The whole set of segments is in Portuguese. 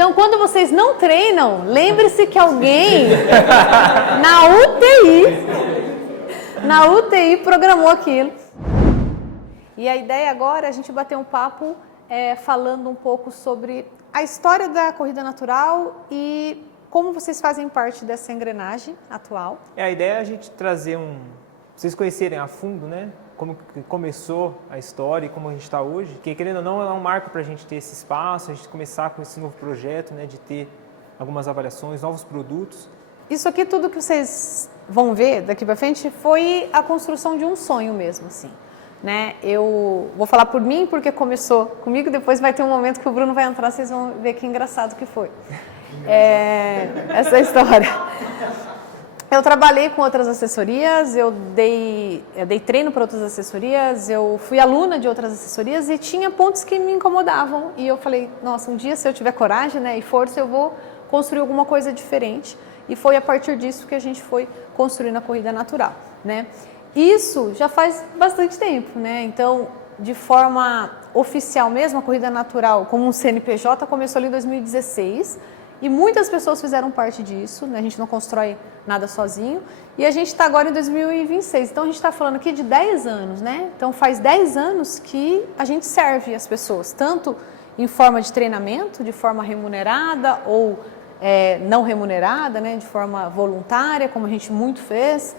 Então, quando vocês não treinam, lembre-se que alguém na UTI programou aquilo. E a ideia agora é a gente bater um papo falando um pouco sobre a história da corrida natural e como vocês fazem parte dessa engrenagem atual. A ideia é a gente trazer vocês conhecerem a fundo, né? Como que começou a história e como a gente está hoje. Porque, querendo ou não, é um marco para a gente ter esse espaço, a gente começar com esse novo projeto, né? De ter algumas avaliações, novos produtos. Isso aqui, tudo que vocês vão ver daqui para frente, foi a construção de um sonho mesmo, assim. Né? Eu vou falar por mim, porque começou comigo, depois vai ter um momento que o Bruno vai entrar, vocês vão ver que engraçado que foi. Essa história. Eu trabalhei com outras assessorias, eu dei treino para outras assessorias, eu fui aluna de outras assessorias e tinha pontos que me incomodavam. E eu falei, nossa, um dia se eu tiver coragem, né, e força, eu vou construir alguma coisa diferente. E foi a partir disso que a gente foi construindo a corrida natural, né? Isso já faz bastante tempo, né? Então, de forma oficial mesmo, a corrida natural, como um CNPJ, começou ali em 2016 e muitas pessoas fizeram parte disso, né? A gente não constrói nada sozinho e a gente está agora em 2026. Então, a gente está falando aqui de 10 anos, né? Então, faz 10 anos que a gente serve as pessoas, tanto em forma de treinamento, de forma remunerada ou não remunerada, né? De forma voluntária, como a gente muito fez.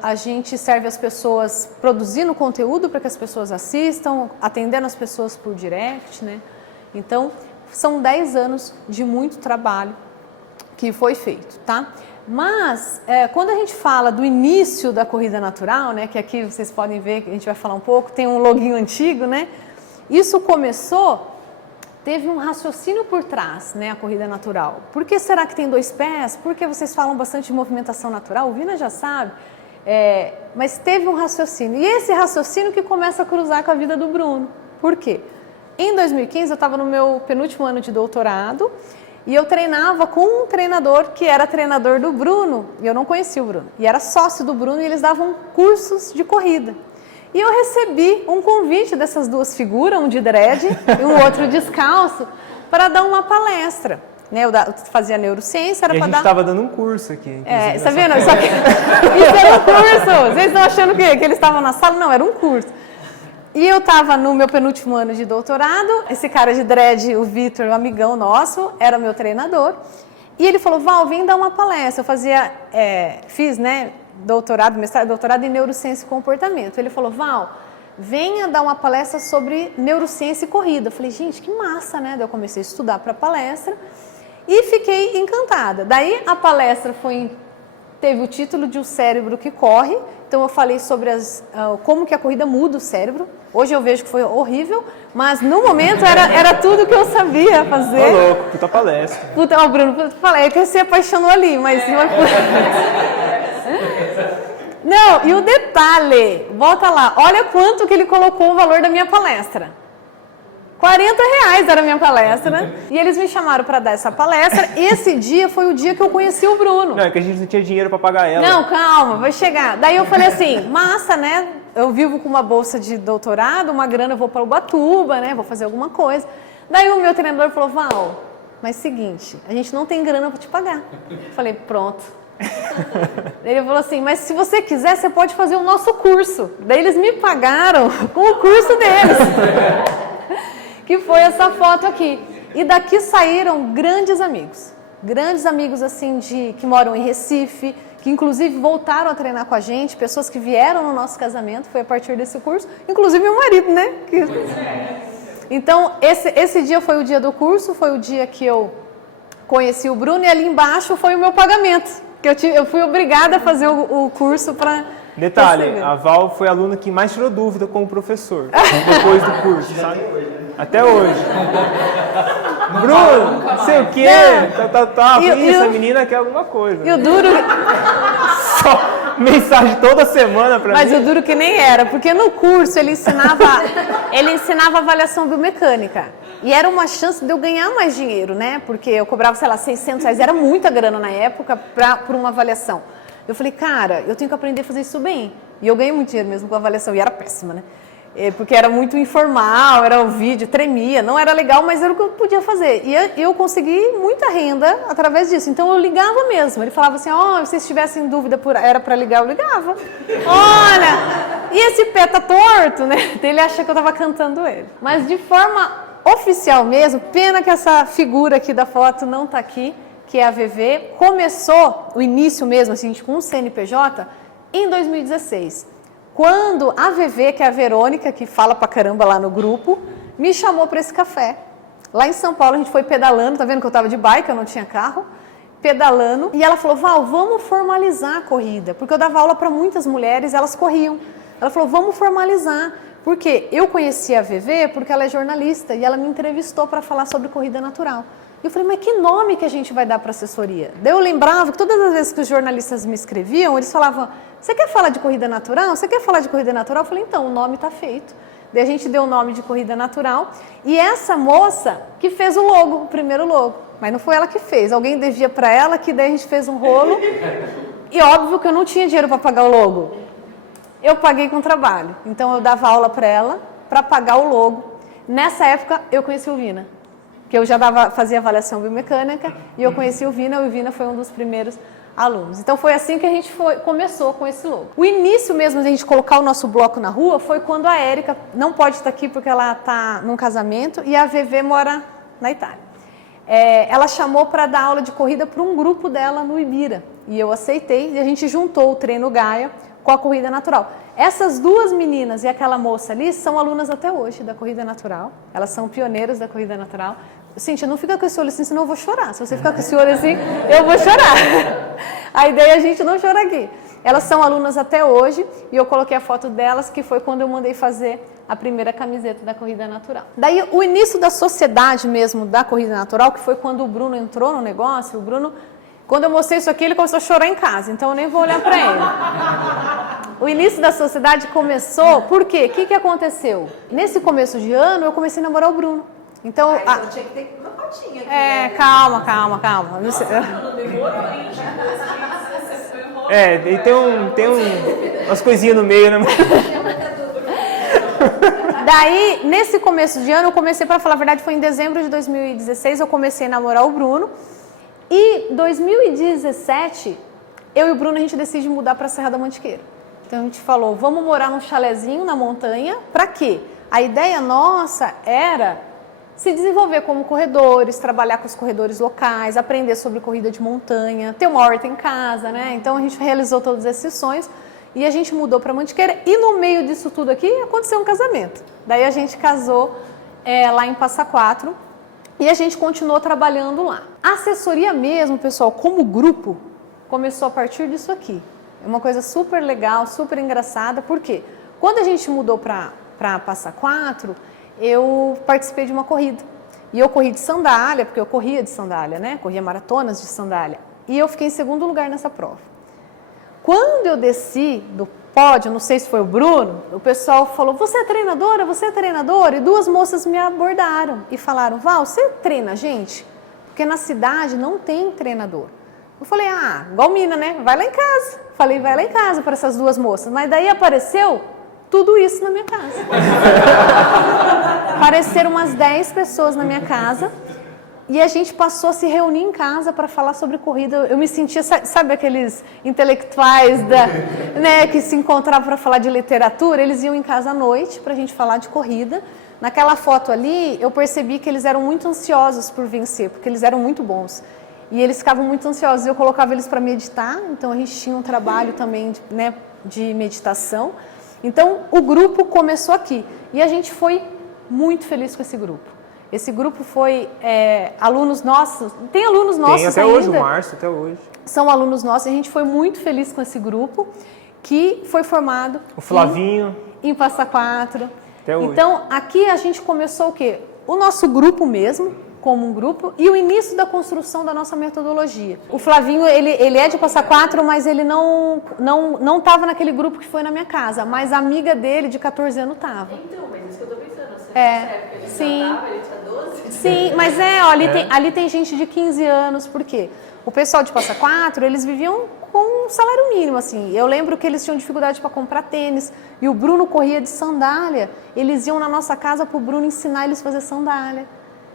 A gente serve as pessoas produzindo conteúdo para que as pessoas assistam, atendendo as pessoas por direct, né? Então, são 10 anos de muito trabalho que foi feito, tá? Mas, quando a gente fala do início da corrida natural, né? Que aqui vocês podem ver, que a gente vai falar um pouco, tem um loginho antigo, né? Isso começou... Teve um raciocínio por trás, né, a corrida natural. Por que será que tem 2 pés? Porque vocês falam bastante de movimentação natural, o Vina já sabe, mas teve um raciocínio. E esse raciocínio que começa a cruzar com a vida do Bruno. Por quê? Em 2015, eu estava no meu penúltimo ano de doutorado e eu treinava com um treinador que era treinador do Bruno, e eu não conhecia o Bruno, e era sócio do Bruno e eles davam cursos de corrida. E eu recebi um convite dessas duas figuras, um de dread e um outro descalço, para dar uma palestra. Né? Eu fazia neurociência, era para dar... E a gente estava dando um curso aqui. Tá vendo? Só que isso era um curso. Vocês estão achando que eles estavam na sala? Não, era um curso. E eu estava no meu penúltimo ano de doutorado, esse cara de dread, o Vitor, um amigão nosso, era meu treinador. E ele falou, Val, vem dar uma palestra. Eu fiz, né? Doutorado, mestrado, doutorado em neurociência e comportamento. Ele falou, Val, venha dar uma palestra sobre neurociência e corrida. Eu falei, gente, que massa, né? Daí eu comecei a estudar para a palestra e fiquei encantada. Daí a palestra teve o título de O Cérebro que Corre. Então eu falei sobre como que a corrida muda o cérebro. Hoje eu vejo que foi horrível, mas no momento era tudo que eu sabia fazer. Ô louco, puta palestra. Ó, Bruno, puta palestra. É que você se apaixonou ali, mas... Não, e o detalhe, volta lá, olha quanto que ele colocou o valor da minha palestra. R$40 era a minha palestra, e eles me chamaram para dar essa palestra. Esse dia foi o dia que eu conheci o Bruno. Não, é que a gente não tinha dinheiro para pagar ela. Não, calma, vai chegar. Daí eu falei assim, massa, né? Eu vivo com uma bolsa de doutorado, uma grana, eu vou para Ubatuba, né? Vou fazer alguma coisa. Daí o meu treinador falou, Val, mas seguinte, a gente não tem grana para te pagar. Eu falei, pronto. Ele falou assim, mas se você quiser, você pode fazer o nosso curso. Daí eles me pagaram com o curso deles. Que foi essa foto aqui. E daqui saíram grandes amigos assim que moram em Recife, que inclusive voltaram a treinar com a gente, pessoas que vieram no nosso casamento, foi a partir desse curso, inclusive meu marido, né? Então, esse dia foi o dia do curso, foi o dia que eu conheci o Bruno, e ali embaixo foi o meu pagamento, que eu fui obrigada a fazer o curso para... Detalhe, a Val foi a aluna que mais tirou dúvida com o professor, depois do curso, sabe? Até hoje. Bruno, não sei o quê, essa menina quer alguma coisa. E o duro... Só mensagem toda semana pra mim. Mas o duro que nem era, porque no curso ele ensinava avaliação biomecânica. E era uma chance de eu ganhar mais dinheiro, né? Porque eu cobrava, sei lá, R$600, era muita grana na época por uma avaliação. Eu falei, cara, eu tenho que aprender a fazer isso bem. E eu ganhei muito dinheiro mesmo com a avaliação, e era péssima, né? porque era muito informal, era o vídeo, tremia, não era legal, mas era o que eu podia fazer. E eu consegui muita renda através disso. Então eu ligava mesmo. Ele falava assim: ó, se vocês tivessem dúvida, era para ligar, eu ligava. Olha, e esse pé tá torto, né? Ele acha que eu tava cantando ele. Mas de forma oficial mesmo, pena que essa figura aqui da foto não tá aqui, que é a VV. Começou o início mesmo, assim, com o CNPJ, em 2016. Quando a VV, que é a Verônica, que fala pra caramba lá no grupo, me chamou para esse café. Lá em São Paulo a gente foi pedalando, tá vendo que eu tava de bike, eu não tinha carro, pedalando. E ela falou: Val, vamos formalizar a corrida. Porque eu dava aula para muitas mulheres, elas corriam. Ela falou: vamos formalizar. Porque eu conheci a VV porque ela é jornalista e ela me entrevistou para falar sobre corrida natural. E eu falei: mas que nome que a gente vai dar para a assessoria? Daí eu lembrava que todas as vezes que os jornalistas me escreviam, eles falavam: você quer falar de corrida natural? Você quer falar de corrida natural? Eu falei: então, o nome está feito. Daí a gente deu o nome de corrida natural. E essa moça que fez o logo, o primeiro logo. Mas não foi ela que fez, alguém devia para ela, que daí a gente fez um rolo. E óbvio que eu não tinha dinheiro para pagar o logo. Eu paguei com trabalho. Então eu dava aula para ela, para pagar o logo. Nessa época eu conheci o Vina. Que eu já fazia avaliação biomecânica e eu conheci o Vina foi um dos primeiros alunos. Então foi assim que a gente começou com esse logo. O início mesmo de a gente colocar o nosso bloco na rua foi quando a Érica não pode estar aqui porque ela está num casamento e a VV mora na Itália. Ela chamou para dar aula de corrida para um grupo dela no Ibira e eu aceitei e a gente juntou o treino Gaia com a corrida natural. Essas duas meninas e aquela moça ali são alunas até hoje da corrida natural. Elas são pioneiras da corrida natural. Cíntia, não fica com esse olho assim, senão eu vou chorar. Se você ficar com esse olho assim, eu vou chorar. A ideia é a gente não chorar aqui. Elas são alunas até hoje e eu coloquei a foto delas, que foi quando eu mandei fazer a primeira camiseta da corrida natural. Daí o início da sociedade mesmo da corrida natural, que foi quando o Bruno entrou no negócio. O Bruno, quando eu mostrei isso aqui, ele começou a chorar em casa, então eu nem vou olhar para ele. O início da sociedade começou, por quê? O que aconteceu? Nesse começo de ano, eu comecei a namorar o Bruno. Então, então tinha que ter uma fotinha aqui. Né? Calma. Não demorou ainda. E tem umas coisinhas no meio, né? Daí, nesse começo de ano, eu comecei, para falar a verdade, foi em dezembro de 2016, eu comecei a namorar o Bruno. E em 2017, eu e o Bruno, a gente decide mudar para a Serra da Mantiqueira. Então a gente falou: vamos morar num chalezinho na montanha. Para quê? A ideia nossa era se desenvolver como corredores, trabalhar com os corredores locais, aprender sobre corrida de montanha, ter uma horta em casa, né? Então a gente realizou todos esses sonhos e a gente mudou para Mantiqueira. E no meio disso tudo aqui aconteceu um casamento. Daí a gente casou lá em Passa Quatro e a gente continuou trabalhando lá. A assessoria mesmo, pessoal, como grupo, começou a partir disso aqui. É uma coisa super legal, super engraçada, porque quando a gente mudou para Passa Quatro, eu participei de uma corrida. E eu corri de sandália, porque eu corria de sandália, né? Corria maratonas de sandália. E eu fiquei em segundo lugar nessa prova. Quando eu desci do pódio, não sei se foi o Bruno, o pessoal falou: você é treinadora? Você é treinadora? E duas moças me abordaram e falaram: Val, você treina gente? Porque na cidade não tem treinador. Eu falei: igual mina, né? Vai lá em casa. Falei: vai lá em casa para essas duas moças. Mas daí apareceu tudo isso na minha casa. Apareceram umas 10 pessoas na minha casa e a gente passou a se reunir em casa para falar sobre corrida. Eu me sentia, sabe aqueles intelectuais né, que se encontravam para falar de literatura? Eles iam em casa à noite para a gente falar de corrida. Naquela foto ali, eu percebi que eles eram muito ansiosos por vencer, porque eles eram muito bons. E eles ficavam muito ansiosos. Eu colocava eles para meditar, então a gente tinha um trabalho também de meditação. Então, o grupo começou aqui e a gente foi muito feliz com esse grupo. Esse grupo foi alunos nossos, tem alunos nossos ainda. Tem até hoje, o Márcio, até hoje. São alunos nossos e a gente foi muito feliz com esse grupo, que foi formado... O Flavinho. Em Passa Quatro. Até hoje. Então, aqui a gente começou o quê? O nosso grupo mesmo, como um grupo, e o início da construção da nossa metodologia. O Flavinho, ele é de Passa Quatro, mas ele não estava naquele grupo que foi na minha casa, mas a amiga dele, de 14 anos, estava. Então, mas isso que eu tô pensando. Sim. Ele tinha 12? Sim, mas ali tem gente de 15 anos, por quê? O pessoal de Passa Quatro, eles viviam com um salário mínimo, assim. Eu lembro que eles tinham dificuldade para comprar tênis e o Bruno corria de sandália. Eles iam na nossa casa para o Bruno ensinar eles a fazer sandália.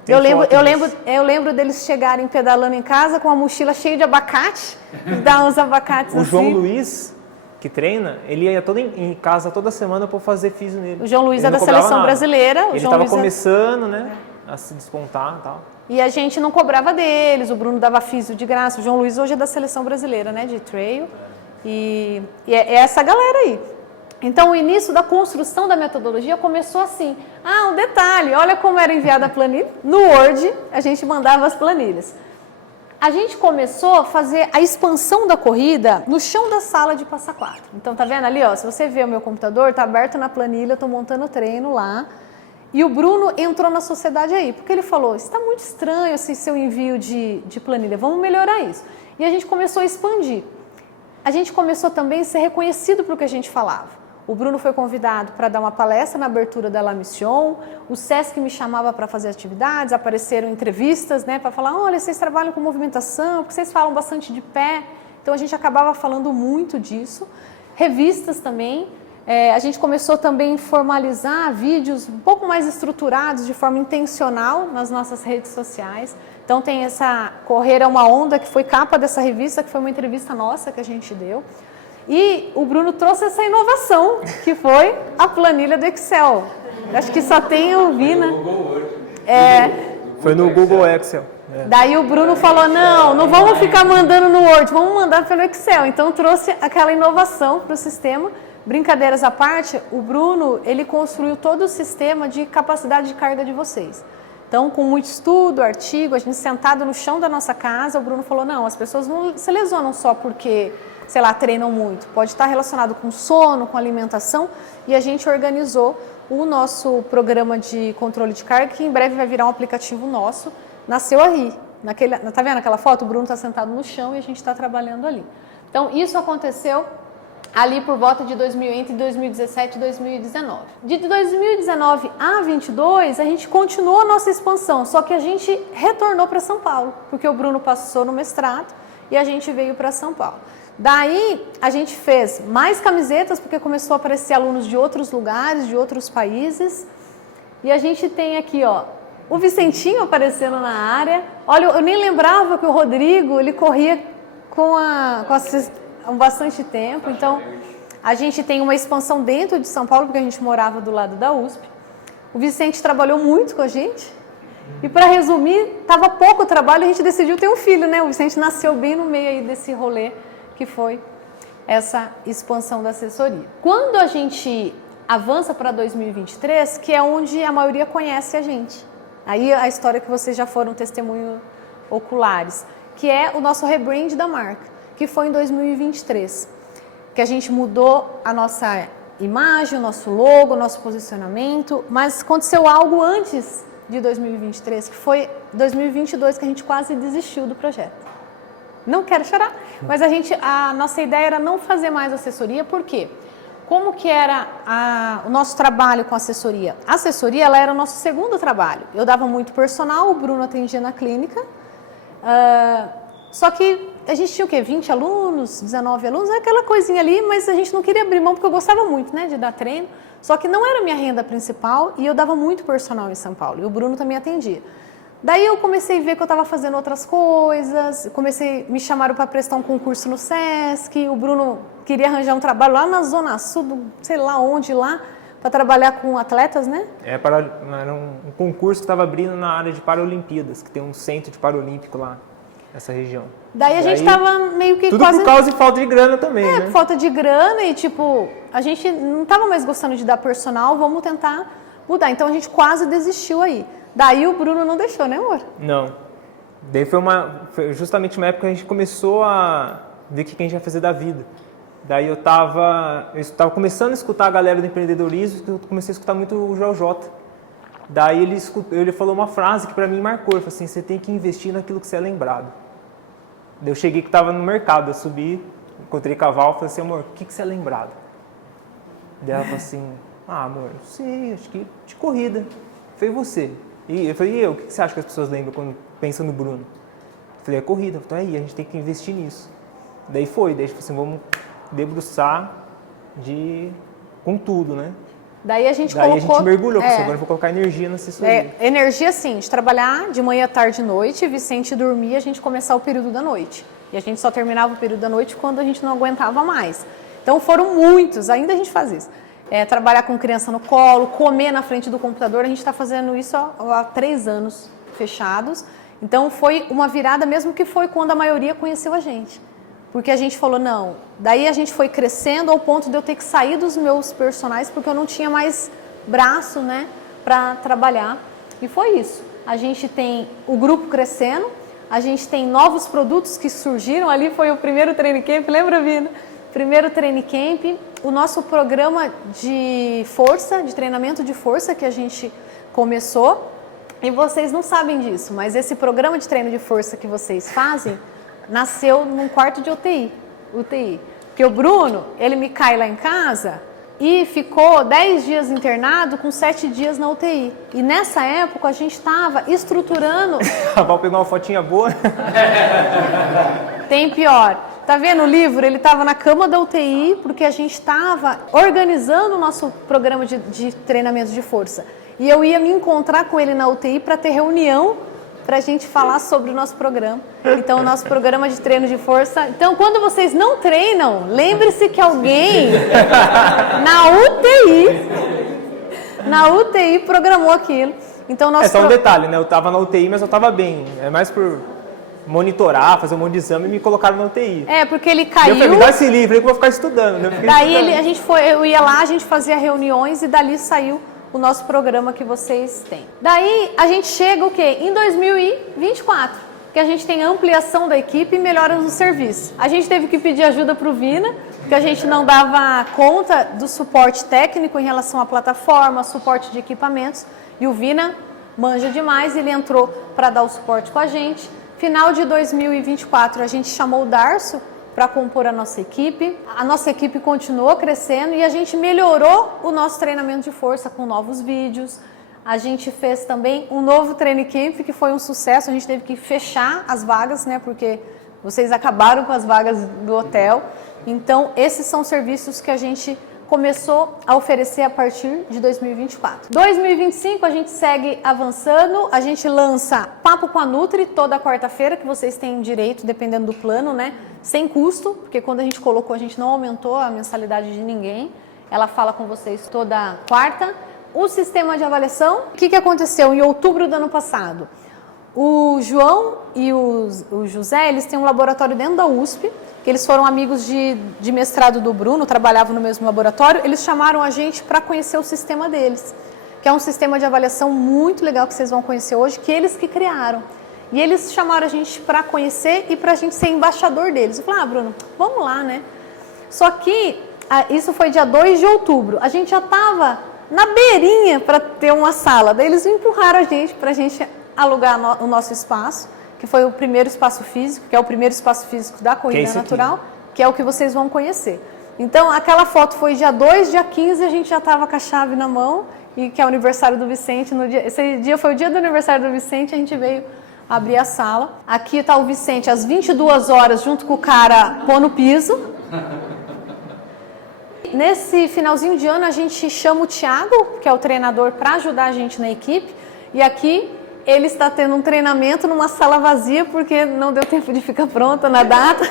Eu lembro deles chegarem pedalando em casa com a mochila cheia de abacate, dar uns abacates O assim. João Luiz, que treina, ele ia em casa toda semana para fazer físio nele. O João Luiz Ele é não da cobrava seleção nada. brasileira. Ele estava começando, né, a se despontar e tal. E a gente não cobrava deles, o Bruno dava físio de graça. O João Luiz hoje é da seleção brasileira, né, de trail. E é essa galera aí. Então, o início da construção da metodologia começou assim. Um detalhe, olha como era enviada a planilha. No Word, a gente mandava as planilhas. A gente começou a fazer a expansão da corrida no chão da sala de Passa Quatro. Então, tá vendo ali, ó, se você vê o meu computador, tá aberto na planilha, eu tô montando o treino lá. E o Bruno entrou na sociedade aí, porque ele falou, está muito estranho esse seu envio de planilha, vamos melhorar isso. E a gente começou a expandir. A gente começou também a ser reconhecido pelo que a gente falava. O Bruno foi convidado para dar uma palestra na abertura da La Mission, o Sesc me chamava para fazer atividades, apareceram entrevistas, né, para falar, olha, vocês trabalham com movimentação, porque vocês falam bastante de pé. Então a gente acabava falando muito disso. Revistas também. A gente começou também a formalizar vídeos um pouco mais estruturados, de forma intencional, nas nossas redes sociais. Então tem essa Correr é uma Onda, que foi capa dessa revista, que foi uma entrevista nossa que a gente deu. E o Bruno trouxe essa inovação, que foi a planilha do Excel. Acho que só tem o Vina. Foi no Google Excel. Daí o Bruno falou, não vamos ficar mandando no Word, vamos mandar pelo Excel. Então trouxe aquela inovação para o sistema. Brincadeiras à parte, o Bruno, ele construiu todo o sistema de capacidade de carga de vocês. Então, com muito estudo, artigo, a gente sentado no chão da nossa casa, o Bruno falou, não, as pessoas não se lesionam só porque, sei lá, treinam muito. Pode estar relacionado com sono, com alimentação, e a gente organizou o nosso programa de controle de carga, que em breve vai virar um aplicativo nosso. Nasceu aí. Tá vendo aquela foto? O Bruno está sentado no chão e a gente está trabalhando ali. Então, isso aconteceu ali por volta de entre 2017 e 2019. De 2019 a 22, a gente continuou a nossa expansão, só que a gente retornou para São Paulo, porque o Bruno passou no mestrado e a gente veio para São Paulo. Daí, a gente fez mais camisetas, porque começou a aparecer alunos de outros lugares, de outros países. E a gente tem aqui, ó, o Vicentinho aparecendo na área. Olha, eu nem lembrava que o Rodrigo, ele corria há bastante tempo. Então, a gente tem uma expansão dentro de São Paulo, porque a gente morava do lado da USP. O Vicente trabalhou muito com a gente. E para resumir, estava pouco trabalho, a gente decidiu ter um filho, né? O Vicente nasceu bem no meio aí desse rolê, que foi essa expansão da assessoria. Quando a gente avança para 2023, que é onde a maioria conhece a gente. Aí a história que vocês já foram testemunhos oculares, que é o nosso rebrand da marca, que foi em 2023, que a gente mudou a nossa imagem, o nosso logo, o nosso posicionamento, mas aconteceu algo antes de 2023, que foi 2022 que a gente quase desistiu do projeto. Não quero chorar, mas a nossa ideia era não fazer mais assessoria, por quê? Como que era o nosso trabalho com assessoria? A assessoria, ela era o nosso segundo trabalho. Eu dava muito personal, o Bruno atendia na clínica, só que a gente tinha o quê? 20 alunos, 19 alunos, aquela coisinha ali, mas a gente não queria abrir mão, porque eu gostava muito, né, de dar treino, só que não era a minha renda principal e eu dava muito personal em São Paulo, e o Bruno também atendia. Daí eu comecei a ver que eu estava fazendo outras coisas, me chamaram para prestar um concurso no Sesc, o Bruno queria arranjar um trabalho lá na Zona Sul, sei lá onde lá, para trabalhar com atletas, né? Era um concurso que estava abrindo na área de Paralimpíadas, que tem um centro de Paralímpico lá, nessa região. Daí a gente estava meio que tudo por causa de falta de grana também, né? Por falta de grana e tipo, a gente não estava mais gostando de dar personal, vamos tentar mudar. Então a gente quase desistiu aí. Daí o Bruno não deixou, né, amor? Não. Daí foi justamente uma época que a gente começou a ver o que a gente ia fazer da vida. Daí eu estava começando a escutar a galera do empreendedorismo, que eu comecei a escutar muito o JJ. Daí ele falou uma frase que para mim marcou, ele falou assim, você tem que investir naquilo que você é lembrado. Daí eu cheguei que estava no mercado, eu subi, encontrei cavalo, falei assim, amor, o que você é lembrado? Daí ela falou assim, amor, eu sei, acho que de corrida. Foi você. E eu falei, o que você acha que as pessoas lembram quando pensam no Bruno? Eu falei, corrida. Então aí, a gente tem que investir nisso. daí assim, vamos debruçar com tudo, né? Daí a gente Daí colocou... a gente mergulhou, porque agora eu vou colocar energia na assessoria. Energia, sim, de trabalhar de manhã, tarde e noite, Vicente dormia, a gente começar o período da noite. E a gente só terminava o período da noite quando a gente não aguentava mais. Então foram muitos, ainda a gente faz isso. Trabalhar com criança no colo, comer na frente do computador, a gente está fazendo isso há 3 anos fechados. Então foi uma virada, mesmo que foi quando a maioria conheceu a gente. Porque a gente falou, não, daí a gente foi crescendo ao ponto de eu ter que sair dos meus personagens, porque eu não tinha mais braço, né, para trabalhar. E foi isso. A gente tem o grupo crescendo, a gente tem novos produtos que surgiram, ali foi o primeiro Training Camp, lembra, Vina? Primeiro Training Camp, o nosso programa de força, de treinamento de força que a gente começou, e vocês não sabem disso, mas esse programa de treino de força que vocês fazem, nasceu num quarto de UTI. Porque o Bruno, ele me cai lá em casa e ficou 10 dias internado com 7 dias na UTI. E nessa época a gente estava estruturando... A Val pegou uma fotinha boa. Tem pior. Tá vendo o livro? Ele estava na cama da UTI porque a gente estava organizando o nosso programa de treinamento de força. E eu ia me encontrar com ele na UTI para ter reunião para a gente falar sobre o nosso programa. Então, o nosso programa de treino de força... Então, quando vocês não treinam, lembre-se que alguém na UTI programou aquilo. Então, só um detalhe, né? Eu estava na UTI, mas eu estava bem. É mais por monitorar, fazer um monte de exame e me colocaram na UTI. Porque ele caiu... Eu falei, me dá esse livro aí que eu vou ficar estudando. Né? Eu ia lá, a gente fazia reuniões e dali saiu o nosso programa que vocês têm. Daí a gente chega o quê? Em 2024, que a gente tem ampliação da equipe e melhora no serviço. A gente teve que pedir ajuda para o Vina, porque a gente não dava conta do suporte técnico em relação à plataforma, suporte de equipamentos, e o Vina manja demais, ele entrou para dar o suporte com a gente. Final de 2024, a gente chamou o Darcio para compor a nossa equipe. A nossa equipe continuou crescendo e a gente melhorou o nosso treinamento de força com novos vídeos. A gente fez também um novo Training Camp que foi um sucesso. A gente teve que fechar as vagas, né? Porque vocês acabaram com as vagas do hotel. Então, esses são serviços que a gente começou a oferecer a partir de 2024. 2025 a gente segue avançando, a gente lança Papo com a Nutri toda quarta-feira, que vocês têm direito, dependendo do plano, né? Sem custo, porque quando a gente colocou, a gente não aumentou a mensalidade de ninguém. Ela fala com vocês toda quarta. O sistema de avaliação, o que aconteceu em outubro do ano passado? O João e o José, eles têm um laboratório dentro da USP, que eles foram amigos de mestrado do Bruno, trabalhavam no mesmo laboratório. Eles chamaram a gente para conhecer o sistema deles, que é um sistema de avaliação muito legal que vocês vão conhecer hoje, que eles que criaram. E eles chamaram a gente para conhecer e para a gente ser embaixador deles. Eu falei, Bruno, vamos lá, né? Só que isso foi dia 2 de outubro. A gente já estava na beirinha para ter uma sala. Daí eles empurraram a gente para a gente alugar o nosso espaço, que foi o primeiro espaço físico, que é o primeiro espaço físico da Corrida Natural, que é o que vocês vão conhecer. Então, aquela foto foi dia 2, dia 15, a gente já estava com a chave na mão, e que é o aniversário do Vicente. Esse dia foi o dia do aniversário do Vicente, a gente veio abrir a sala. Aqui está o Vicente às 22 horas, junto com o cara pôr no piso. Nesse finalzinho de ano, a gente chama o Thiago, que é o treinador, para ajudar a gente na equipe. E aqui ele está tendo um treinamento numa sala vazia, porque não deu tempo de ficar pronta na data.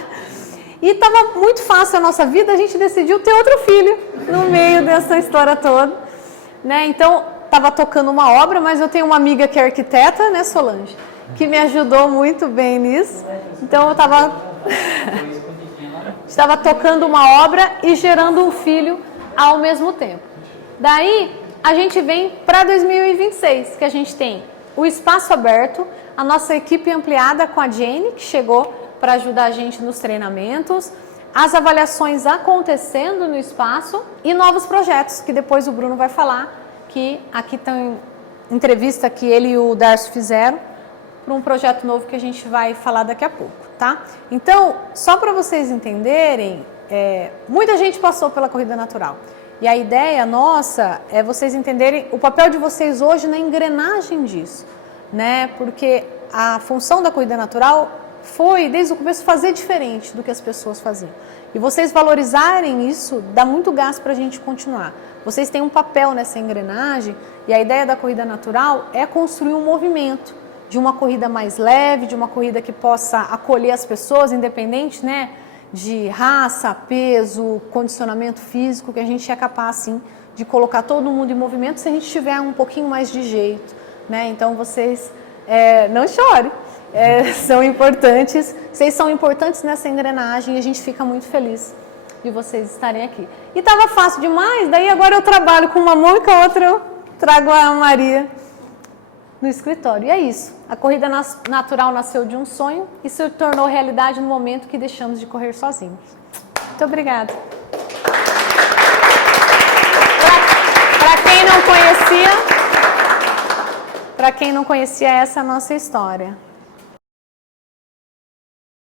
E estava muito fácil a nossa vida, a gente decidiu ter outro filho no meio dessa história toda. Né? Então, estava tocando uma obra, mas eu tenho uma amiga que é arquiteta, né, Solange, que me ajudou muito bem nisso. Então, eu estava tocando uma obra e gerando um filho ao mesmo tempo. Daí, a gente vem para 2026, que a gente tem o espaço aberto, a nossa equipe ampliada com a Jane, que chegou para ajudar a gente nos treinamentos, as avaliações acontecendo no espaço e novos projetos, que depois o Bruno vai falar, que aqui tem entrevista que ele e o Darcio fizeram para um projeto novo que a gente vai falar daqui a pouco, tá? Então, só para vocês entenderem, muita gente passou pela Corrida Natural. E a ideia nossa é vocês entenderem o papel de vocês hoje na engrenagem disso, né? Porque a função da Corrida Natural foi, desde o começo, fazer diferente do que as pessoas faziam. E vocês valorizarem isso, dá muito gás para a gente continuar. Vocês têm um papel nessa engrenagem e a ideia da corrida natural é construir um movimento de uma corrida mais leve, de uma corrida que possa acolher as pessoas, independente, né, de raça, peso, condicionamento físico, que a gente é capaz, sim, de colocar todo mundo em movimento se a gente tiver um pouquinho mais de jeito, né? Então vocês não chorem, são importantes, vocês são importantes nessa engrenagem e a gente fica muito feliz de vocês estarem aqui. E estava fácil demais, daí agora eu trabalho com uma mão e com a outra eu trago a Maria no escritório. E é isso, a corrida natural nasceu de um sonho e se tornou realidade no momento que deixamos de correr sozinhos. Muito obrigada. Para quem não conhecia, essa é a nossa história.